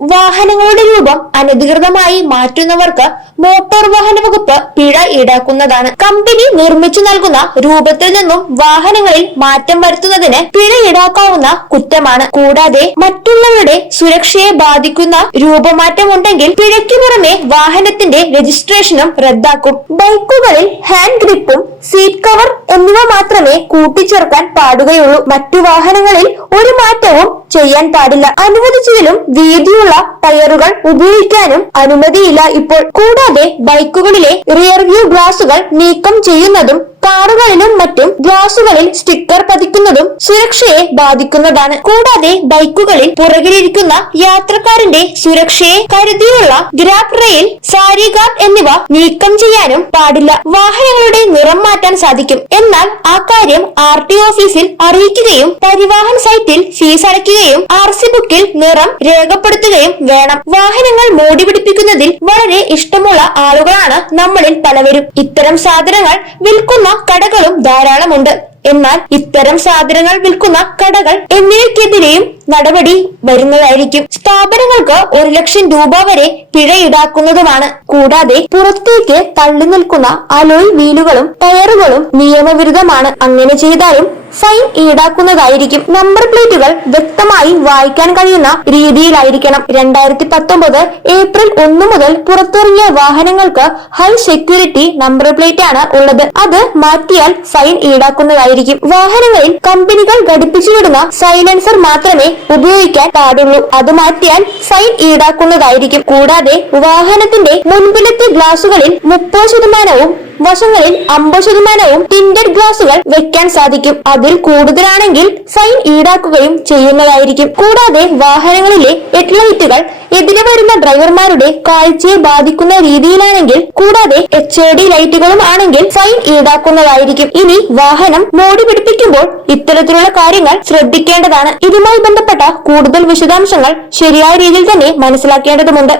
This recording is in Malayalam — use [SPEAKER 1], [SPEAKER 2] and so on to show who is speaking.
[SPEAKER 1] വാഹനങ്ങളുടെ രൂപം അനധികൃതമായി മാറ്റുന്നവർക്ക് മോട്ടോർ വാഹന വകുപ്പ് പിഴ ഈടാക്കുന്നതാണ്. കമ്പനി നിർമ്മിച്ചു നൽകുന്ന രൂപത്തിൽ നിന്നും വാഹനങ്ങളിൽ മാറ്റം വരുത്തുന്നതിന് പിഴ ഈടാക്കാവുന്ന കുറ്റമാണ്. കൂടാതെ മറ്റുള്ളവരുടെ സുരക്ഷയെ ബാധിക്കുന്ന രൂപമാറ്റം ഉണ്ടെങ്കിൽ പിഴയ്ക്ക് പുറമെ വാഹനത്തിന്റെ രജിസ്ട്രേഷനും റദ്ദാക്കും. ബൈക്കുകളിൽ ഹാൻഡ് ഗ്രിപ്പും സീറ്റ് കവർ എന്നിവ മാത്രമേ കൂട്ടിച്ചേർക്കാൻ പാടുകയുള്ളൂ. മറ്റു വാഹനങ്ങളിൽ ഒരു മാറ്റവും ചെയ്യാൻ പാടില്ല. അനുവദിച്ചതിലും വീതിയുള്ള ടയറുകൾ ഉപയോഗിക്കാനും അനുമതിയില്ല ഇപ്പോൾ. കൂടാതെ ബൈക്കുകളിലെ റിയർ വ്യൂ ഗ്ലാസുകൾ നീക്കം ചെയ്യുന്നതും കാറുകളിലും മറ്റും ഗ്ലാസുകളിൽ സ്റ്റിക്കർ പതിക്കുന്നതും സുരക്ഷയെ ബാധിക്കുന്നതാണ്. കൂടാതെ ബൈക്കുകളിൽ പുറകിലിരിക്കുന്ന യാത്രക്കാരന്റെ സുരക്ഷയെ കരുതിയുള്ള ഗ്രാബ് റെയിൽ സാരി ഗാർഡ് എന്നിവ നീക്കം ചെയ്യാനും പാടില്ല. വാഹനങ്ങളുടെ നിറം മാറ്റാൻ സാധിക്കും. എന്നാൽ ആ കാര്യം ആർ ടി ഓഫീസിൽ അറിയിക്കുകയും പരിവാഹൻ സൈറ്റിൽ ഫീസ് അടയ്ക്കുകയും ആർ സി ബുക്കിൽ നിറം രേഖപ്പെടുത്തുകയും വേണം. വാഹനങ്ങൾ മോടി പിടിപ്പിക്കുന്നതിൽ വളരെ ഇഷ്ടമുള്ള ആളുകളാണ് നമ്മളിൽ പലവരും. ഇത്തരം സാധനങ്ങൾ വിൽക്കുന്ന കടകളും ധാരാളമുണ്ട്. എന്നാൽ ഇത്തരം സാധനങ്ങൾ വിൽക്കുന്ന കടകൾ എന്നിവയ്ക്കെതിരെയും നടപടി വരുന്നതായിരിക്കും. സ്ഥാപനങ്ങൾക്ക് ഒരു ലക്ഷം രൂപ വരെ പിഴ ഈടാക്കുന്നതുമാണ്. കൂടാതെ പുറത്തേക്ക് തള്ളി നിൽക്കുന്ന അലോയ് വീലുകളും ടയറുകളും നിയമവിരുദ്ധമാണ്. അങ്ങനെ ചെയ്താലും ഫൈൻ ഈടാക്കുന്നതായിരിക്കും നമ്പർ പ്ലേറ്റുകൾ വ്യക്തമായി വായിക്കാൻ കഴിയുന്ന രീതിയിലായിരിക്കണം. രണ്ടായിരത്തി പത്തൊമ്പത് ഏപ്രിൽ ഒന്ന് മുതൽ പുറത്തിറങ്ങിയ വാഹനങ്ങൾക്ക് ഹൈ സെക്യൂരിറ്റി നമ്പർ പ്ലേറ്റ് ആണ് ഉള്ളത്. അത് മാറ്റിയാൽ ഫൈൻ ഈടാക്കുന്നതായിരിക്കും. വാഹനങ്ങളിൽ കമ്പനികൾ ഘടിപ്പിച്ചുവിടുന്ന സൈലൻസർ മാത്രമേ ഉപയോഗിക്കാൻ പാടുള്ളൂ. അത് മാറ്റിയാൽ ഫൈൻ ഈടാക്കുന്നതായിരിക്കും. കൂടാതെ വാഹനത്തിന്റെ മുൻപിലത്തെ ഗ്ലാസുകളിൽ മുപ്പത് ശതമാനവും വശങ്ങളിൽ അമ്പത് ശതമാനവും ടിൻഡഡ് ഗ്ലാസുകൾ വെക്കാൻ സാധിക്കും. അതിൽ കൂടുതലാണെങ്കിൽ ഫൈൻ ഈടാക്കുകയും ചെയ്യുന്നതായിരിക്കും. കൂടാതെ വാഹനങ്ങളിലെ ഹെഡ്ലൈറ്റുകൾ എതിരെ വരുന്ന ഡ്രൈവർമാരുടെ കാഴ്ചയെ ബാധിക്കുന്ന രീതിയിലാണെങ്കിൽ കൂടാതെ എച്ച് എ ഡി ലൈറ്റുകളും ആണെങ്കിൽ ഫൈൻ ഈടാക്കുന്നതായിരിക്കും. ഇനി വാഹനം മോടി പിടിപ്പിക്കുമ്പോൾ ഇത്തരത്തിലുള്ള കാര്യങ്ങൾ ശ്രദ്ധിക്കേണ്ടതാണ്. ഇതുമായി ബന്ധപ്പെട്ട കൂടുതൽ വിശദാംശങ്ങൾ ശരിയായ രീതിയിൽ തന്നെ മനസ്സിലാക്കേണ്ടതുണ്ട്